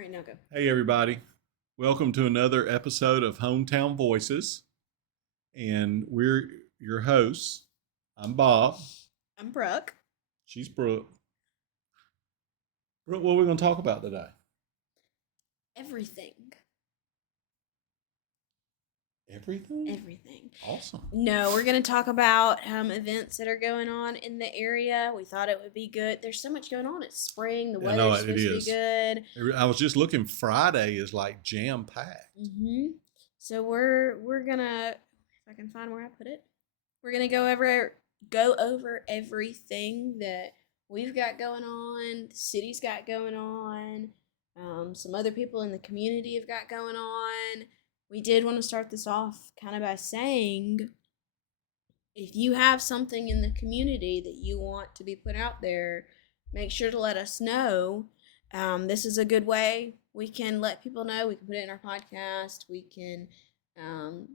All right, now go. Hey, everybody. Welcome to another episode of Hometown Voices. And we're your hosts. I'm Bob. I'm Brooke. She's Brooke. Brooke, what are we going to talk about today? Everything. Everything? Everything. Awesome. No, we're going to talk about events that are going on in the area. We thought it would be good. There's so much going on. It's spring. The I know weather's it supposed to be is. good. I was just looking. Friday is like jam packed. So we're gonna, if I can find where I put it, we're gonna go over everything that we've got going on. The city's got going on. Some other people in the community have got going on. We did want to start this off kind of by saying if you have something in the community that you want to be put out there, make sure to let us know. This is a good way we can let people know. We can put it in our podcast. We can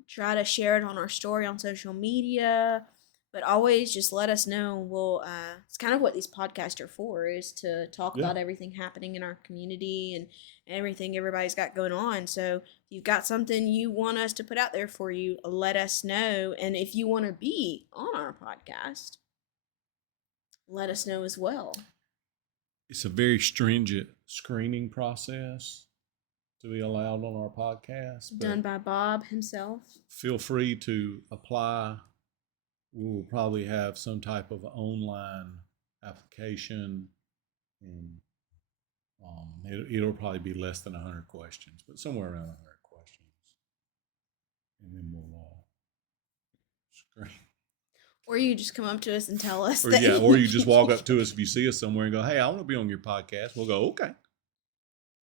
try to share it on our story on social media. But always just let us know. It's kind of what these podcasts are for, is to talk Yeah. about everything happening in our community and everything everybody's got going on. So if you've got something you want us to put out there for you, let us know. And if you want to be on our podcast, let us know as well. It's a very stringent screening process to be allowed on our podcast. Done by Bob himself. Feel free to apply. We will probably have some type of online application, and it'll probably be less than 100 questions, but somewhere around 100 questions. And then we'll screen. Or you just come up to us and tell us Or that. yeah, or you just walk up to us if you see us somewhere and go, "Hey, I want to be on your podcast." We'll go, "Okay."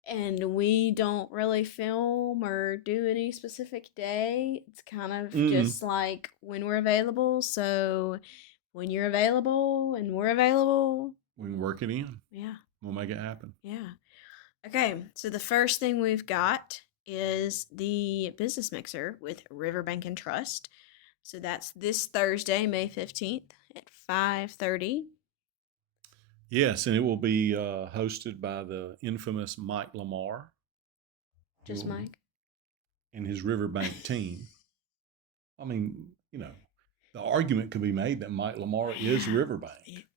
And we don't really film or do any specific day. It's kind of Mm-mm. just like when we're available. So when you're available and we're available, We can work it in. yeah. We'll make it happen. Yeah. Okay, so the first thing we've got is the business mixer with Riverbank and Trust. So that's this Thursday, May 15th at 5:30. Yes, and it will be hosted by the infamous Mike Lamar. Just Mike. And his Riverbank team. I mean, the argument could be made that Mike Lamar is Riverbank.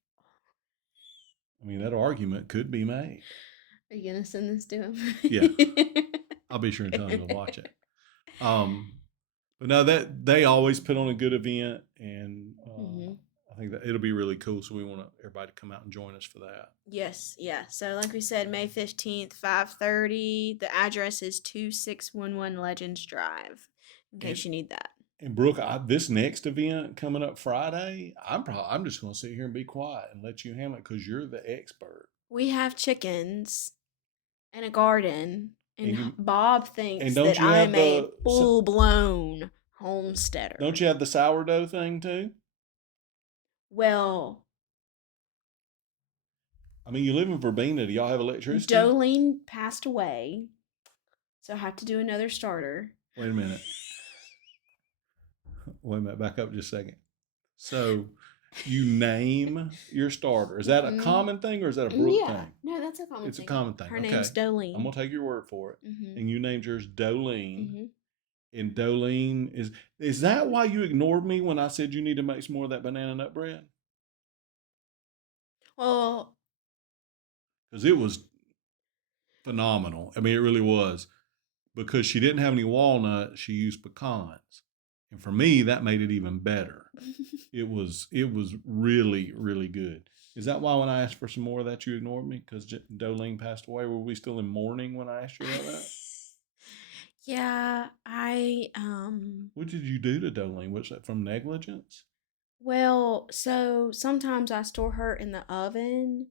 I mean, that argument could be made. Are you gonna send this to him? Yeah, I'll be sure and tell him to watch it. But no, that they always put on a good event, and I think that it'll be really cool. So we want everybody to come out and join us for that. Yes, yeah. So like we said, May 15th, 5:30. The address is 2611 Legends Drive, in case you need that. And Brooke, this next event coming up Friday, I'm just going to sit here and be quiet and let you handle it because you're the expert. We have chickens and a garden, and Bob thinks that I'm a full-blown homesteader. Don't you have the sourdough thing too? Well, I mean, you live in Verbena. Do y'all have electricity? Dolene passed away, so I have to do another starter. Wait a minute. Back up just a second. So you name your starter. Is that a common thing or is that a Brooke thing? No, that's a common thing. It's a common thing. Her name's Dolene. I'm going to take your word for it. And you named yours Dolene. And Dolene is that why you ignored me when I said you need to make some more of that banana nut bread? Well, because it was phenomenal. I mean, it really was. Because she didn't have any walnuts, she used pecans. And for me, that made it even better. It was really, really good. Is that why when I asked for some more of that, you ignored me? Because Dolene passed away? Were we still in mourning when I asked you about that? Yeah, What did you do to Dolene? Was that from negligence? Well, so sometimes I store her in the oven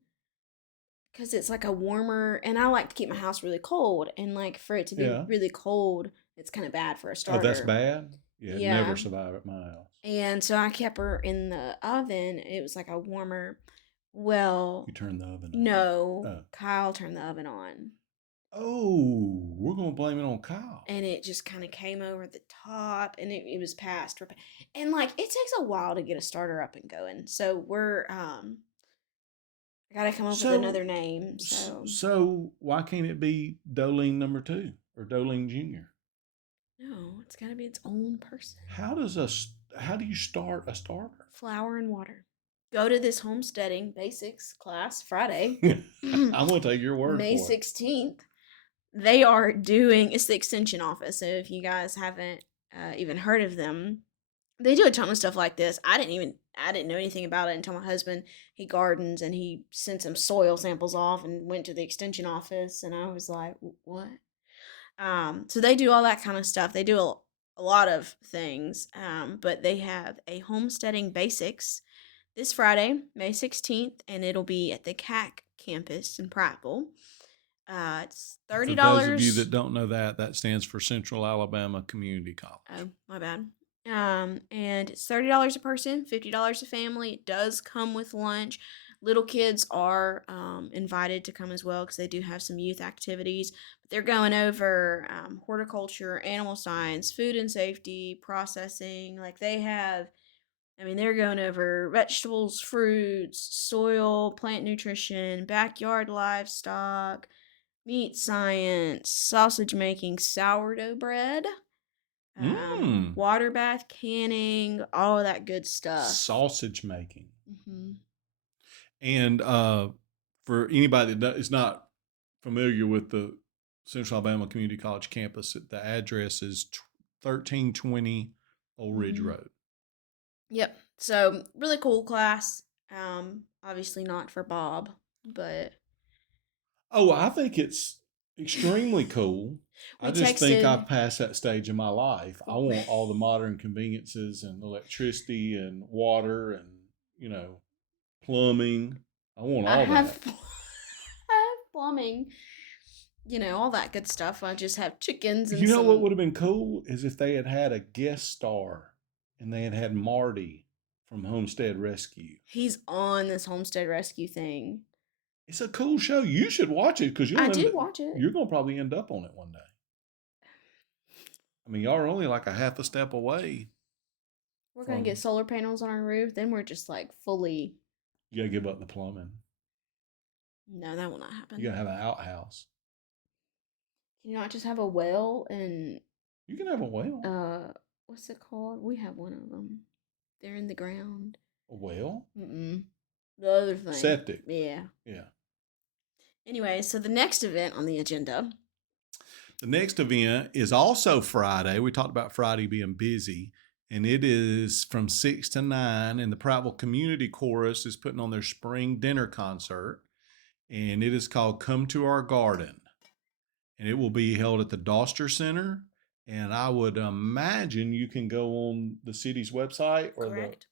because it's like a warmer, and I like to keep my house really cold, and like for it to be really cold, it's kind of bad for a starter. Oh, that's bad? Yeah, it never survived at my house. And so I kept her in the oven. It was like a warmer. Well, you turned the oven on? No, Kyle turned the oven on. Oh, we're going to blame it on Kyle. And it just kind of came over the top, and it was past. And like, it takes a while to get a starter up and going. So we're, I gotta come up with another name. So why can't it be Doling number 2 or Doling Junior? no, it's gotta be its own person. How do you start a starter? Flour and water. Go to this homesteading basics class Friday. I'm gonna take your word May for it. 16th. They are doing, it's the extension office. So if you guys haven't even heard of them, they do a ton of stuff like this. I didn't know anything about it until my husband, he gardens and he sent some soil samples off and went to the extension office, and I was like, what? So they do all that kind of stuff. They do a lot of things, but they have a homesteading basics this Friday, May 16th, and it'll be at the CAC campus in Prattville. It's $30. For those of you that don't know that stands for Central Alabama Community College. Oh, my bad. And it's $30 a person, $50 a family. It does come with lunch. Little kids are invited to come as well because they do have some youth activities. But they're going over horticulture, animal science, food and safety, processing. Like they're going over vegetables, fruits, soil, plant nutrition, backyard livestock, meat science, sausage making, sourdough bread. Water bath, canning, all of that good stuff. Sausage making. Mm-hmm. And for anybody that is not familiar with the Central Alabama Community College campus, the address is 1320 Old Ridge Road. Yep. So really cool class. Obviously not for Bob, but I think it's extremely cool. I just think I've passed that stage in my life. I want all the modern conveniences and electricity and water and, plumbing. I want all that. I have plumbing, all that good stuff. I just have chickens and what would have been cool is if they had a guest star and they had Marty from Homestead Rescue. He's on this Homestead Rescue thing. It's a cool show. You should watch it because I do watch it. You're going to probably end up on it one day. I mean, y'all are only like a half a step away. We're going to get solar panels on our roof. Then we're just like fully. You got to give up the plumbing. No, that will not happen. You got to have an outhouse. Can you not just have a well and. You can have a well. What's it called? We have one of them. They're in the ground. A well? Mm-mm. The other thing. Septic. Yeah. Yeah. Anyway, so the next event on the agenda. The next event is also Friday. We talked about Friday being busy, and it is from 6 to 9, and the Prattville Community Chorus is putting on their spring dinner concert, and it is called Come to Our Garden, and it will be held at the Doster Center, and I would imagine you can go on the city's website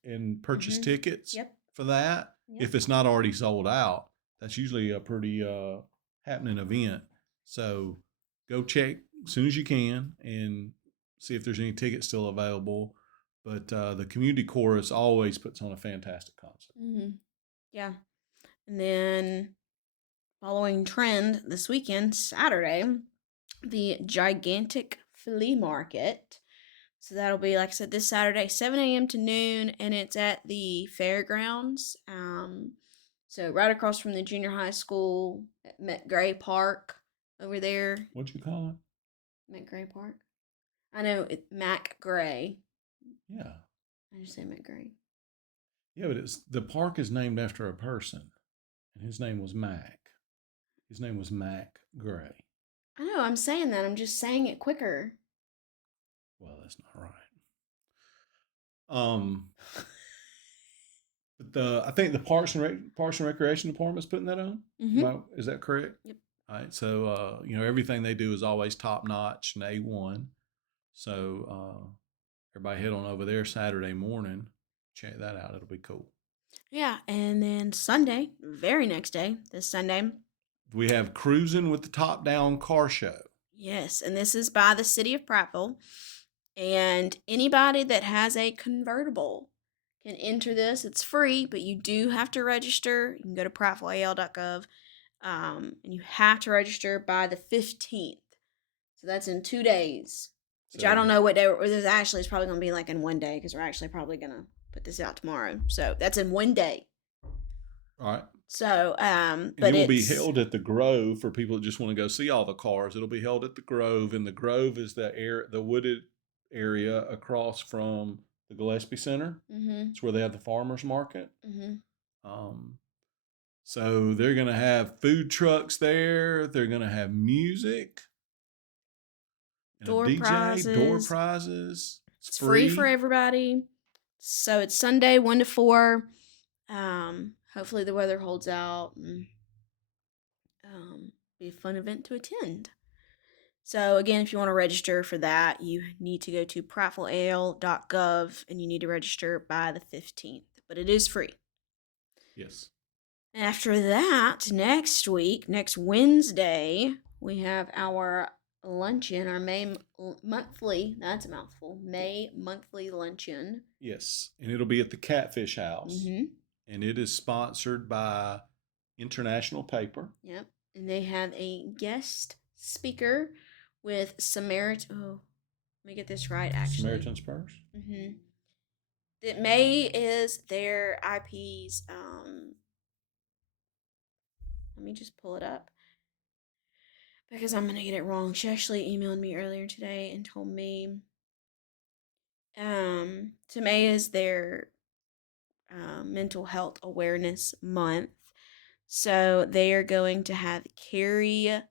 and purchase tickets for that if it's not already sold out. That's usually a pretty happening event. So go check as soon as you can and see if there's any tickets still available. But the community chorus always puts on a fantastic concert. Mm-hmm. Yeah. And then following trend this weekend, Saturday, the gigantic flea market. So that'll be, like I said, this Saturday, 7 a.m. to noon, and it's at the fairgrounds. So right across from the junior high school at McGray Park over there. What'd you call it? McGray Park. I know it's Mac Gray. Yeah. I just say McGray. Yeah, but the park is named after a person, and his name was Mac. His name was Mac Gray. I know, I'm saying that. I'm just saying it quicker. Well, that's not right. But I think the Parks and Recreation Department's putting that on. Mm-hmm. Is that correct? Yep. All right. So everything they do is always top notch and A1. So everybody head on over there Saturday morning. Check that out. It'll be cool. Yeah, and then Sunday, very next day, this Sunday, we have Cruising with the Top Down Car Show. Yes, and this is by the city of Prattville. And anybody that has a convertible can enter this. It's free, but you do have to register. You can go to prattvilleal.gov, and you have to register by the 15th. So that's in 2 days. Which I don't know what day. There's actually, it's probably going to be like in 1 day because we're actually probably going to put this out tomorrow. So that's in 1 day. All right. So, And but it will be it's held at the Grove for people that just want to go see all the cars. It'll be held at the Grove, and the Grove is the wooded area across from the Gillespie Center. Mm-hmm. It's where they have the farmers market. Mm-hmm. So they're going to have food trucks there. They're going to have music, and Door a DJ, door prizes. prizes. It's free for everybody. So it's Sunday 1 to 4. Hopefully the weather holds out and be a fun event to attend. So again, if you want to register for that, you need to go to prattvilleal.gov and you need to register by the 15th. But it is free. Yes. After that, next week, next Wednesday, we have our luncheon, our May monthly, that's a mouthful, May monthly luncheon. Yes. And it'll be at the Catfish House. Mm-hmm. And it is sponsored by International Paper. Yep. And they have a guest speaker with Samaritan. Oh, let me get this right, actually. Samaritan's Purse. Mm-hmm. That May is their IP's. Let me just pull it up because I'm gonna get it wrong. She actually emailed me earlier today and told me. To May is their mental health awareness month. So they are going to have Carrie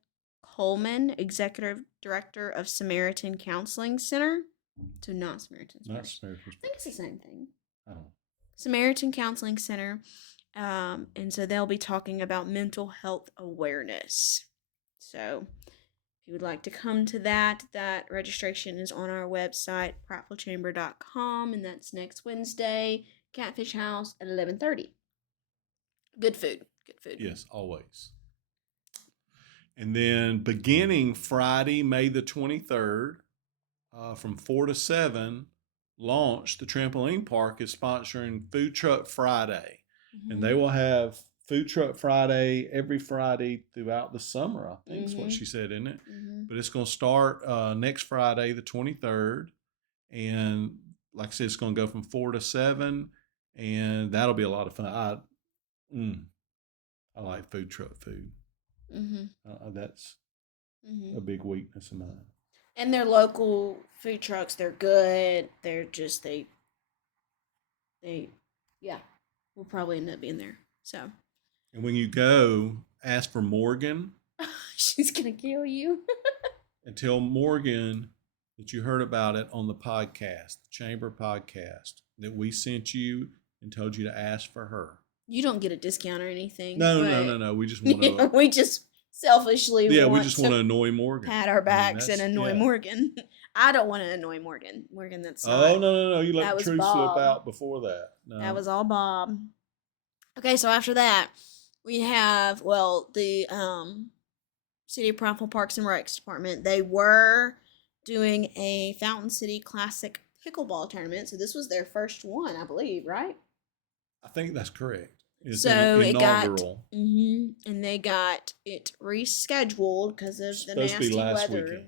Coleman, Executive Director of Samaritan Counseling Center. So not Samaritan's Not Purse. Samaritan's I think it's the same thing. I don't know. Samaritan Counseling Center. And so they'll be talking about mental health awareness. So if you would like to come to that registration is on our website, prattvillechamber.com, and that's next Wednesday, Catfish House at 11:30. Good food. Good food. Yes, always. And then beginning Friday, May the 23rd, from 4 to 7, launch, the trampoline park is sponsoring Food Truck Friday. Mm-hmm. And they will have Food Truck Friday every Friday throughout the summer, I think is what she said, isn't it? Mm-hmm. But it's going to start next Friday, the 23rd. And like I said, it's going to go from 4 to 7. And that'll be a lot of fun. I like food truck food. Mm-hmm. That's a big weakness of mine. And they're local food trucks. They're good. They're just, yeah, we'll probably end up being there. So. And when you go, ask for Morgan. She's going to kill you. And tell Morgan that you heard about it on the podcast, the Chamber podcast, that we sent you and told you to ask for her. You don't get a discount or anything. No. We just want to. We just selfishly we just want to annoy Morgan. Pat our backs and annoy Morgan. I don't want to annoy Morgan. Morgan, that's not. Oh, no. You let the truth slip out before that. No. That was all Bob. Okay, so after that, we have, the City of Prattville Parks and Recs Department. They were doing a Fountain City Classic pickleball tournament. So this was their first one, I believe, right? I think that's correct. It's inaugural. And they got it rescheduled because of the nasty weather.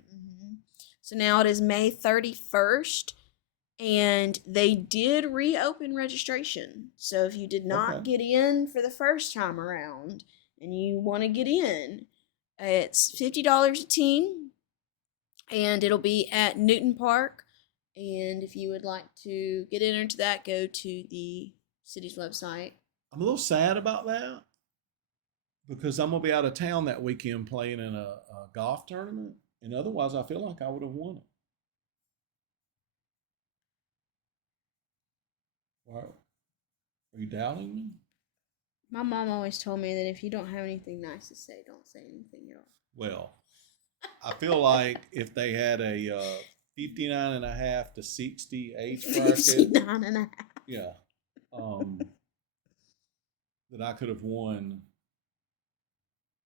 So now it is May 31st, and they did reopen registration. So if you did not get in for the first time around and you want to get in, it's $50 a team, and it'll be at Newton Park. And if you would like to get into that, go to the city's website. I'm a little sad about that because I'm going to be out of town that weekend playing in a golf tournament. And otherwise, I feel like I would have won it. Why? Are you doubting me? My mom always told me that if you don't have anything nice to say, don't say anything at all. Well, I feel like if they had a 59.5 to 60 age bracket. 59.5. Yeah. That I could have won.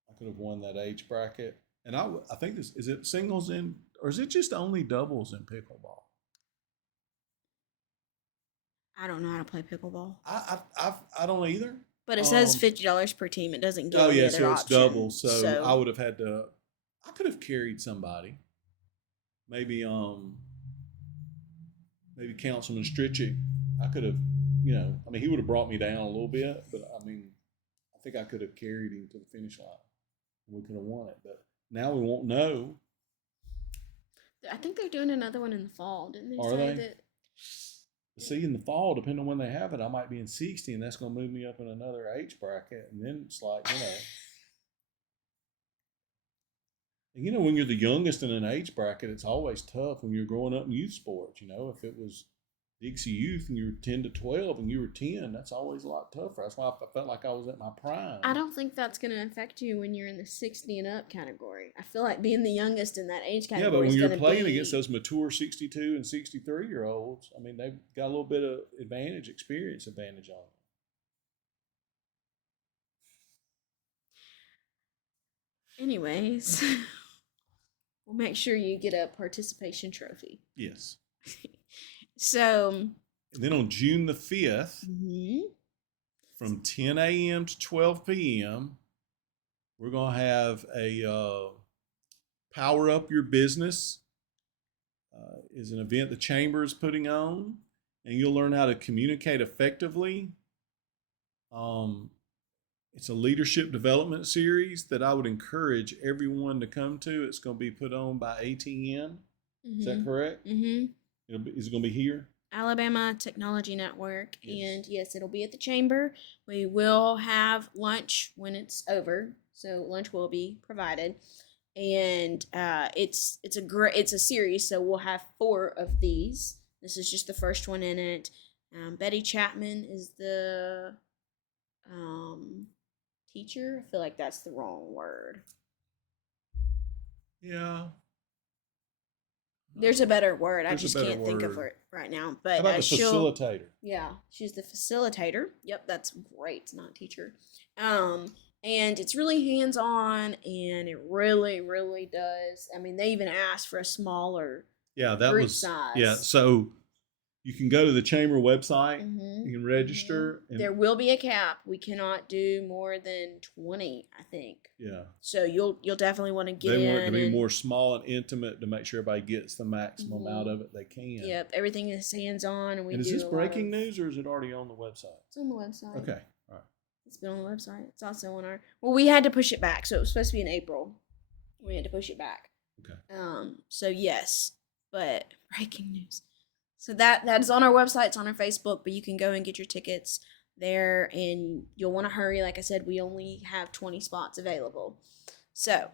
I could have won that age bracket. And I think this, is it singles in, or is it just only doubles in pickleball? I don't know how to play pickleball. I don't either. But it says $50 per team. It doesn't give any other so option. It's double. So I would have had to. I could have carried somebody. Maybe Councilman Stritchick. I could have. He would have brought me down a little bit. But I think I could have carried him to the finish line. We could have won it, but now we won't know. I think they're doing another one in the fall. Didn't they Are say they? that? See, in the fall, depending on when they have it, I might be in 60, and that's going to move me up in another age bracket. And then it's like, when you're the youngest in an age bracket, it's always tough when you're growing up in youth sports. If it was Dixie Youth and you were 10 to 12 and you were 10, that's always a lot tougher. That's why I felt like I was at my prime. I don't think that's going to affect you when you're in the 60 and up category. I feel like being the youngest in that age category. Yeah, but when you're playing against those mature 62 and 63-year-olds, I mean, they've got a little bit of experience advantage on them. Anyways, we'll make sure you get a participation trophy. Yes. So. And then on June the 5th, from 10 a.m. to 12 p.m., we're going to have a Power Up Your Business is an event the Chamber is putting on, and you'll learn how to communicate effectively. It's a leadership development series that I would encourage everyone to come to. It's going to be put on by ATN. Is that correct? Mm-hmm. Is it going to be here? Alabama Technology Network. Yes. And yes, it'll be at the Chamber. We will have lunch when it's over. So lunch will be provided. And it's a series, so we'll have 4 of these. This is just the first one in it. Betty Chapman is the teacher. I feel like that's the wrong word. Yeah. There's a better word. I There's just a better can't think of word. it right now. But How about the facilitator? Yeah, she's the facilitator. Yep, that's great. It's not teacher. And it's really hands-on, and it really, really does. I mean, they even asked for a smaller group size. Yeah. So you can go to the Chamber website. Mm-hmm. You can register. And there will be a cap. We cannot do more than 20, I think. Yeah. So you'll definitely want to get They in. want it to be more small and intimate to make sure everybody gets the maximum out of it they can. Yep, everything is hands-on, and is this breaking news, or is it already on the website? It's on the website. Okay, all right. It's been on the website. It's also on our. Well, we had to push it back, so it was supposed to be in April. We had to push it back. Okay. So yes, but breaking news. So that is on our website. It's on our Facebook, but you can go and get your tickets there, and you'll want to hurry. Like I said, we only have 20 spots available. So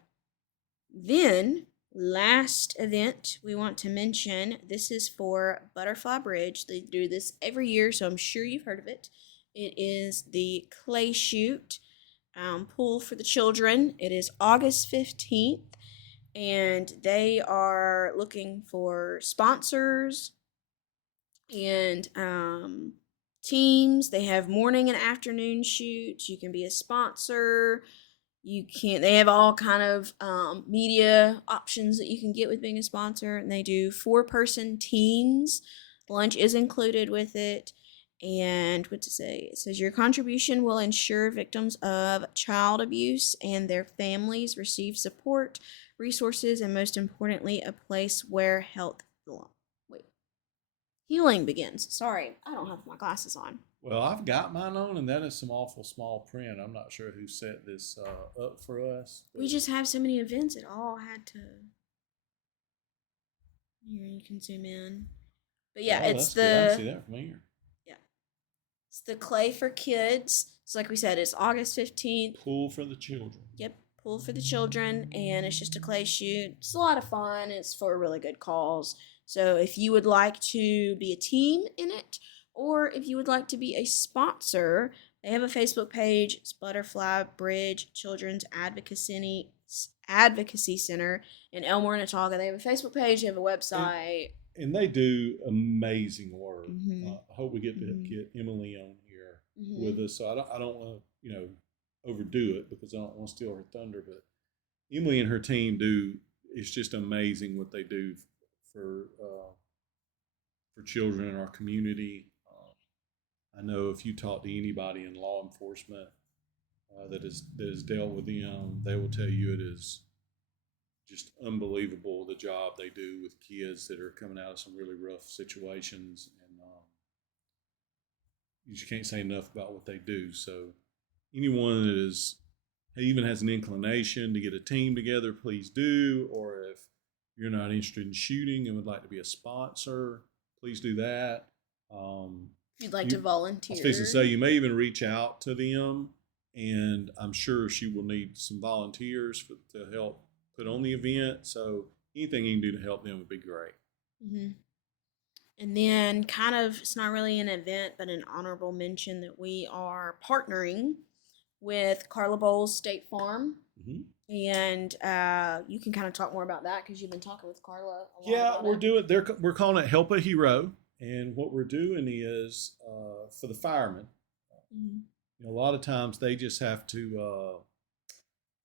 then, last event we want to mention, this is for Butterfly Bridge. They do this every year, so I'm sure you've heard of it. It is the clay shoot pool for the children. It is August 15th, and they are looking for sponsors and teams. They have morning and afternoon shoots. You can be a sponsor. They have all kind of media options that you can get with being a sponsor, and they do 4-person teams. Lunch is included with it. And what to say? It says your contribution will ensure victims of child abuse and their families receive support, resources, and most importantly, a place where healing begins. Sorry, I don't have my glasses on. Well, I've got mine on, and that is some awful small print. I'm not sure who set this up for us. We just have so many events, it all had to. Here, you can zoom in. But yeah, it's the. Good. I can see that from here. Yeah. It's the clay for kids. So like we said, it's August 15th. Pool for the children. Yep, pool for the children, and it's just a clay shoot. It's a lot of fun. It's for a really good cause. So if you would like to be a team in it, or if you would like to be a sponsor, they have a Facebook page. It's Butterfly Bridge Children's Advocacy Center in Elmore and Autauga. They have a Facebook page. They have a website. And they do amazing work. Mm-hmm. I hope we get to get Emily on here with us. So I don't want to, overdo it because I don't want to steal her thunder. But Emily and her team it's just amazing what they do for children in our community. I know if you talk to anybody in law enforcement that has dealt with them, they will tell you it is just unbelievable the job they do with kids that are coming out of some really rough situations, and you just can't say enough about what they do. So anyone that is even has an inclination to get a team together, please do. Or if you're not interested in shooting and would like to be a sponsor, please do that. If you'd like to I was fixing to volunteer. say you may even reach out to them, and I'm sure she will need some volunteers to help put on the event. So anything you can do to help them would be great. Hmm. And then, kind of, it's not really an event, but an honorable mention that we are partnering with Carla Bowles State Farm. Mm-hmm. And you can kind of talk more about that because you've been talking with Carla a lot Yeah, about we're it. doing. We're calling it Help a Hero, and what we're doing is for the firemen. Mm-hmm. A lot of times they just have to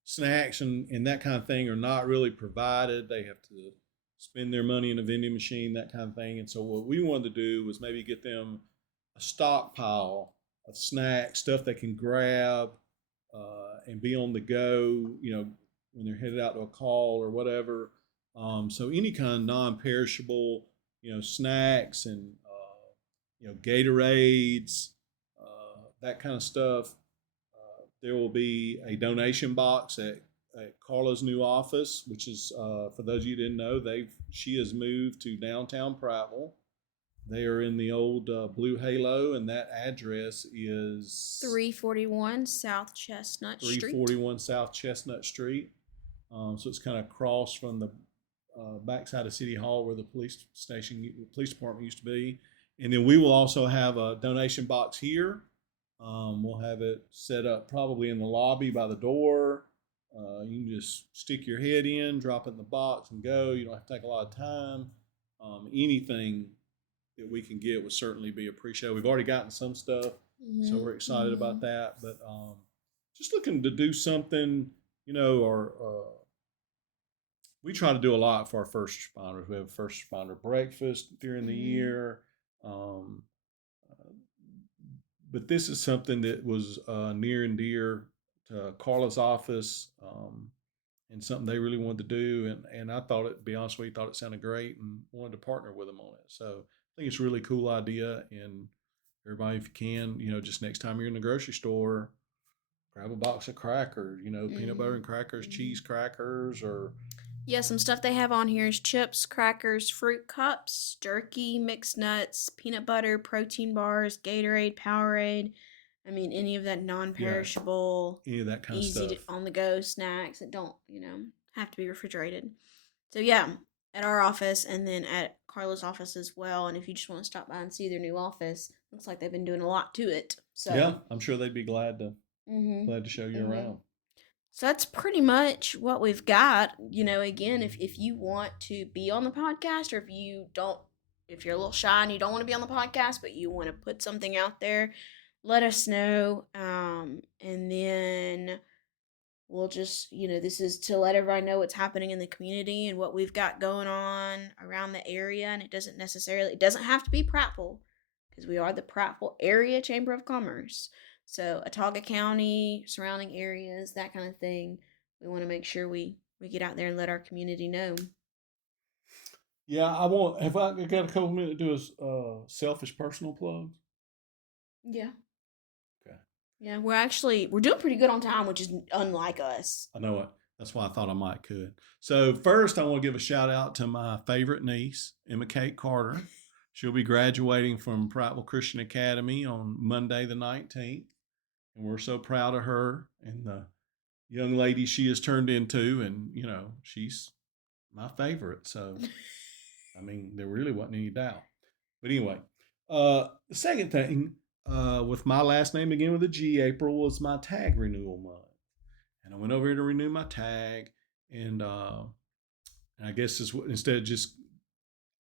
snacks and that kind of thing are not really provided. They have to spend their money in a vending machine, that kind of thing. And so what we wanted to do was maybe get them a stockpile of snacks, stuff they can grab and be on the go. When they're headed out to a call or whatever. So any kind of non-perishable, snacks and Gatorades, that kind of stuff. There will be a donation box at Carla's new office, which is for those of you who didn't know, she has moved to downtown Prattville. They are in the old Blue Halo, and that address is 341 South Chestnut Street. 341 South Chestnut Street. So it's kind of across from the backside of City Hall where the police department used to be. And then we will also have a donation box here. We'll have it set up probably in the lobby by the door. You can just stick your head in, drop it in the box, and go. You don't have to take a lot of time. Anything that we can get would certainly be appreciated. We've already gotten some stuff, so we're excited about that. But just looking to do something, or we try to do a lot for our first responders. We have a first responder breakfast during the year. But this is something that was near and dear to Carla's office and something they really wanted to do. And I thought it, to be honest with you, thought it sounded great and wanted to partner with them on it. So I think it's a really cool idea. And everybody, if you can, just next time you're in the grocery store, grab a box of crackers, peanut butter and crackers, cheese crackers, or yeah, some stuff they have on here is chips, crackers, fruit cups, jerky, mixed nuts, peanut butter, protein bars, Gatorade, Powerade. I mean, any of that non-perishable, any of that kind of easy stuff. on-the-go snacks that don't, have to be refrigerated. So yeah, at our office and then at Carla's office as well. And if you just want to stop by and see their new office, looks like they've been doing a lot to it. So yeah, I'm sure they'd be glad to show you around. So that's pretty much what we've got. Again, if you want to be on the podcast, or if you're a little shy and you don't want to be on the podcast, but you want to put something out there, let us know. And then we'll just, this is to let everybody know what's happening in the community and what we've got going on around the area. And it doesn't have to be Prattville, because we are the Prattville Area Chamber of Commerce. So Autauga County, surrounding areas, that kind of thing. We want to make sure we get out there and let our community know. Yeah, have I got a couple minutes to do a selfish personal plug? Yeah. Okay. Yeah, we're doing pretty good on time, which is unlike us. I know it. That's why I thought I could. So first, I want to give a shout out to my favorite niece, Emma Kate Carter. She'll be graduating from Prattville Christian Academy on Monday the 19th. And we're so proud of her and the young lady she has turned into. And, she's my favorite. So, I mean, there really wasn't any doubt. But anyway, the second thing, with my last name again with a G, April was my tag renewal month. And I went over here to renew my tag. And I guess instead of just,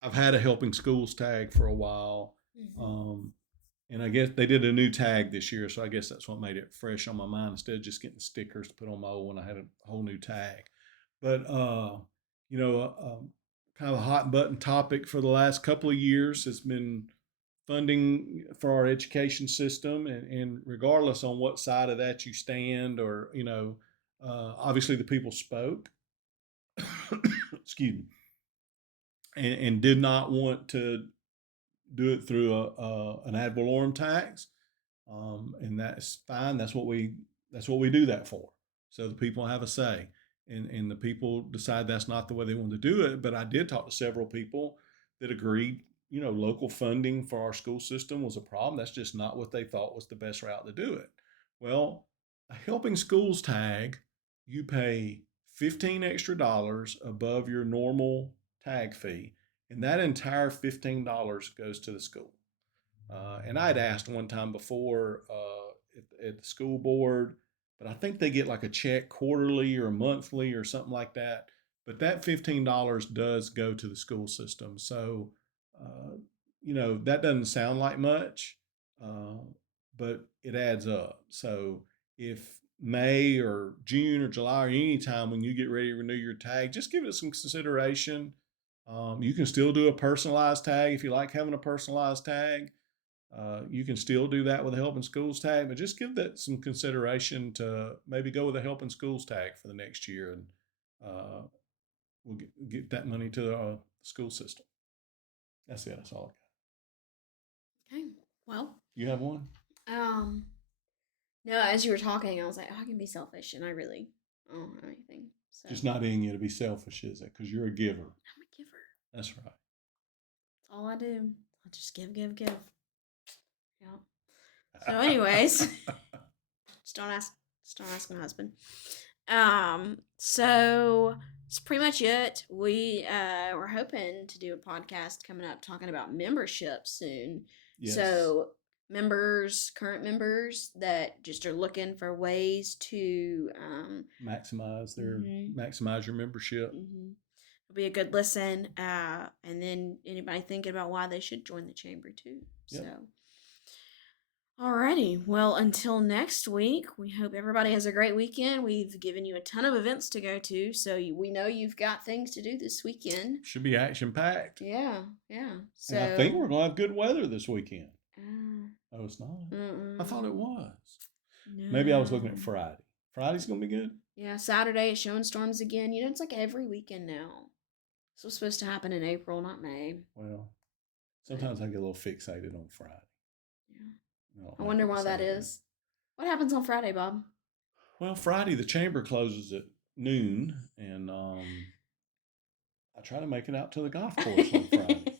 I've had a Helping Schools tag for a while. And I guess they did a new tag this year, so I guess that's what made it fresh on my mind instead of just getting stickers to put on my old one. I had a whole new tag. But kind of a hot button topic for the last couple of years has been funding for our education system, and regardless on what side of that you stand, or obviously the people spoke, excuse me, and did not want to do it through an ad valorem tax, and that's fine. That's what we that's what we do that for. So the people have a say, and the people decide that's not the way they want to do it. But I did talk to several people that agreed, local funding for our school system was a problem. That's just not what they thought was the best route to do it. Well, a helping schools tag, you pay 15 extra dollars above your normal tag fee, and that entire $15 goes to the school. And I'd asked one time before at the school board, but I think they get like a check quarterly or monthly or something like that. But that $15 does go to the school system. So, that doesn't sound like much, uh, but it adds up. So if May or June or July or any time when you get ready to renew your tag, just give it some consideration. You can still do a personalized tag if you like having a personalized tag. You can still do that with a Helping Schools tag, but just give that some consideration to maybe go with a Helping Schools tag for the next year, and we'll get that money to the school system. That's it. That's all I Okay. Well, got. You have one? No, as you were talking, I was like, I can be selfish, and I really don't have anything. So. Just not in you to be selfish, is it? Because you're a giver. I'm a giver. That's right. That's all I do. I just give. Yeah. So, anyways, just don't ask my husband. So that's pretty much it. We're hoping to do a podcast coming up talking about membership soon. Yes. So current members that just are looking for ways to maximize your membership. Mm-hmm. It'll be a good listen. And then anybody thinking about why they should join the chamber too. Yep. So. Alrighty, well, until next week, we hope everybody has a great weekend. We've given you a ton of events to go to, so we know you've got things to do this weekend. Should be action-packed. Yeah. So and I think we're going to have good weather this weekend. Oh, it's not? I thought it was. No. Maybe I was looking at Friday. Friday's going to be good? Yeah, Saturday is showing storms again. It's like every weekend now. This was supposed to happen in April, not May. Well, sometimes I get a little fixated on Friday. Yeah. I wonder why that is. What happens on Friday, Bob? Well, Friday the chamber closes at noon, and I try to make it out to the golf course on Friday.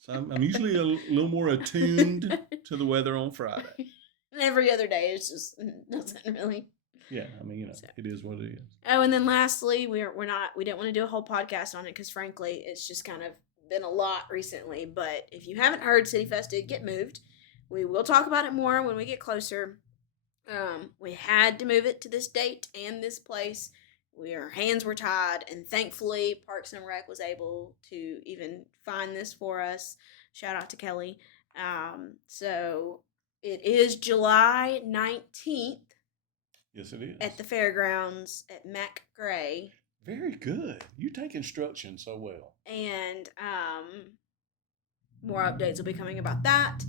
So I'm usually a little more attuned to the weather on Friday. And every other day is just nothing really. Yeah, it is what it is. Oh, and then lastly, we didn't want to do a whole podcast on it because frankly, it's just kind of been a lot recently. But if you haven't heard, City Fest did get moved. We will talk about it more when we get closer. We had to move it to this date and this place. Our hands were tied, and thankfully Parks and Rec was able to even find this for us. Shout out to Kelly. So it is July 19th. Yes, it is. At the fairgrounds at Mac Gray. Very good. You take instruction so well. And more updates will be coming about that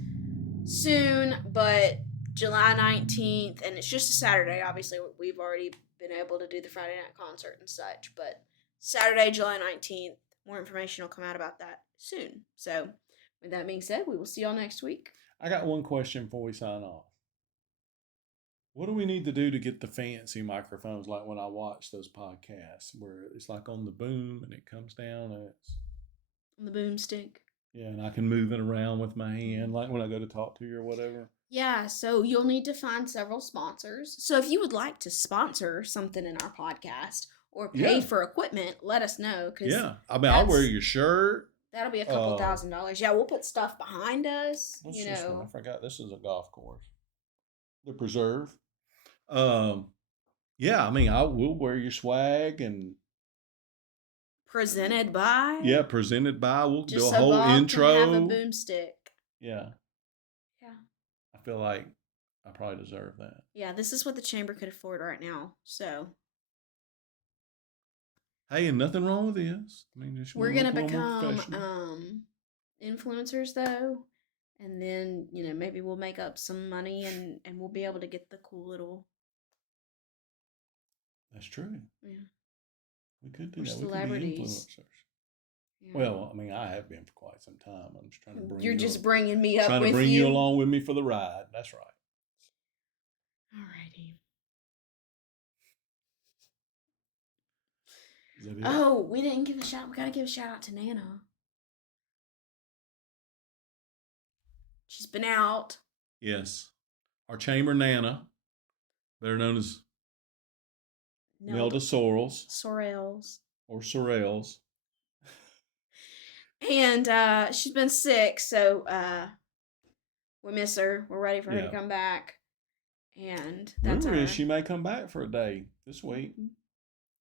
soon, but July 19th, and it's just a Saturday. Obviously, we've already been able to do the Friday night concert and such, but Saturday, July 19th, more information will come out about that soon. So, with that being said, we will see y'all next week. I got one question before we sign off. What do we need to do to get the fancy microphones like when I watch those podcasts where it's like on the boom and it comes down and it's... On the boomstick. Yeah, and I can move it around with my hand like when I go to talk to you or whatever. Yeah, so you'll need to find several sponsors. So if you would like to sponsor something in our podcast or pay for equipment, let us know. I'll wear your shirt. That'll be a couple $1,000s. Yeah, we'll put stuff behind us. I forgot this is a golf course. The Preserve. I will wear your swag and presented by. Yeah, presented by. We'll just do a whole Bob intro. Can have a boomstick. Yeah. I feel like I probably deserve that. Yeah, this is what the chamber could afford right now. So. Hey, and nothing wrong with this. We're gonna become influencers though. And then, maybe we'll make up some money and we'll be able to get the cool little... That's true. Yeah. We could do that. Celebrities. We could be influencers. Yeah. Well, I have been for quite some time. I'm just trying to bring You're just bringing me up with you. Trying to bring you along with me for the ride. That's right. Alrighty. Is that it? Oh, we didn't give a shout. We gotta give a shout out to Nana. She's been out. Yes. Our chamber Nana, better known as Nelda Sorrells Sorrells. or Sorrells. And she's been sick, so we miss her. We're ready for her to come back. And that's rumor is she may come back for a day this week.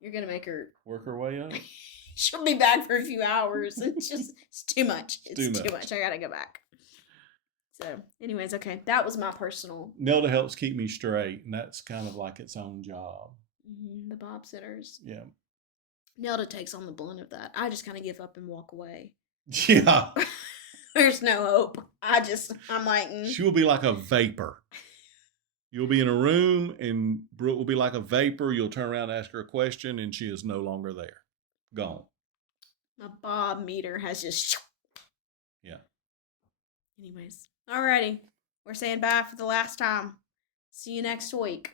You're gonna make her work her way up. She'll be back for a few hours. It's too much. It's too much. I gotta go back. So, anyways, okay. That was my personal. Nelda helps keep me straight, and that's kind of like its own job. The bobsitters. Yeah. Nelda takes on the brunt of that. I just kind of give up and walk away. Yeah. There's no hope. I'm like. She will be like a vapor. You'll be in a room, and Brooke will be like a vapor. You'll turn around and ask her a question, and she is no longer there. Gone. My bob meter has just. Yeah. Anyways. Alrighty. We're saying bye for the last time. See you next week.